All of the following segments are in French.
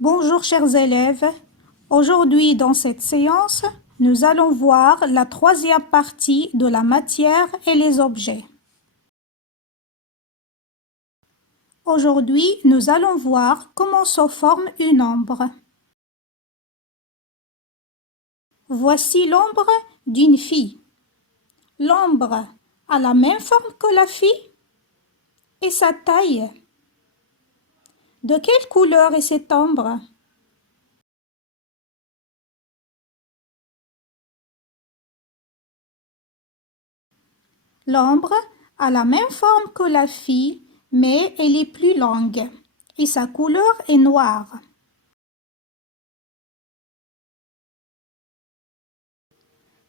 Bonjour chers élèves, aujourd'hui dans cette séance, nous allons voir la troisième partie de la matière et les objets. Aujourd'hui, nous allons voir comment se forme une ombre. Voici l'ombre d'une fille. L'ombre a la même forme que la fille et sa taille. De quelle couleur est cette ombre? L'ombre a la même forme que la fille, mais elle est plus longue et sa couleur est noire.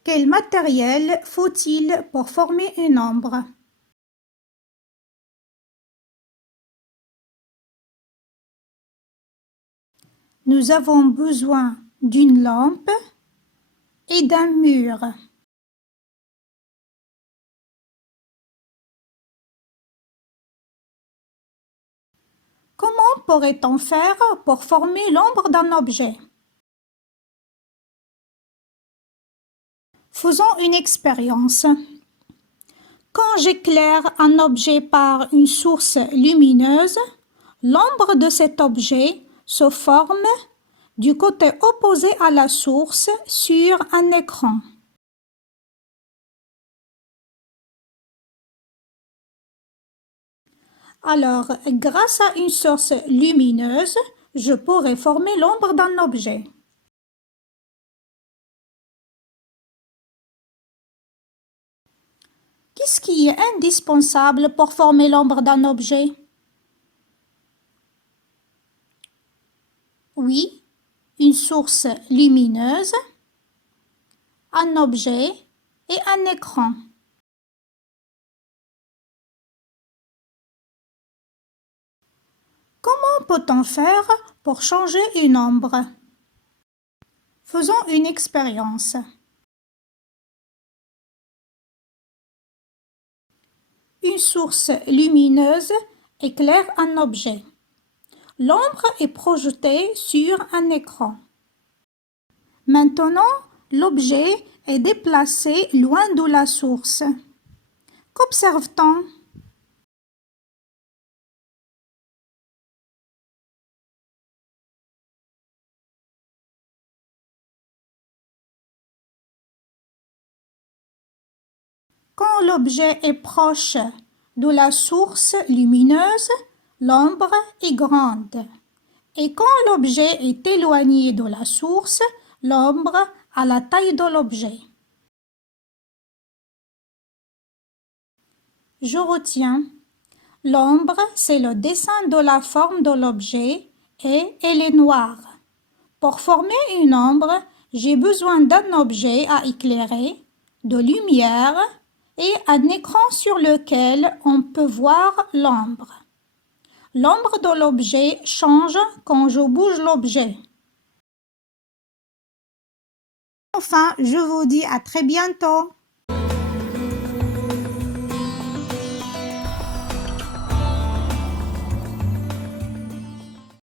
Quel matériel faut-il pour former une ombre? Nous avons besoin d'une lampe et d'un mur. Comment pourrait-on faire pour former l'ombre d'un objet? Faisons une expérience. Quand j'éclaire un objet par une source lumineuse, l'ombre de cet objet se forme du côté opposé à la source sur un écran. Alors, grâce à une source lumineuse, je pourrais former l'ombre d'un objet. Qu'est-ce qui est indispensable pour former l'ombre d'un objet? Oui, une source lumineuse, un objet et un écran. Comment peut-on faire pour changer une ombre? Faisons une expérience. Une source lumineuse éclaire un objet. L'ombre est projetée sur un écran. Maintenant, l'objet est déplacé loin de la source. Qu'observe-t-on? Quand l'objet est proche de la source lumineuse, l'ombre est grande. Et quand l'objet est éloigné de la source, l'ombre a la taille de l'objet. Je retiens. L'ombre, c'est le dessin de la forme de l'objet et elle est noire. Pour former une ombre, j'ai besoin d'un objet à éclairer, de lumière et un écran sur lequel on peut voir l'ombre. L'ombre de l'objet change quand je bouge l'objet. Enfin, je vous dis à très bientôt.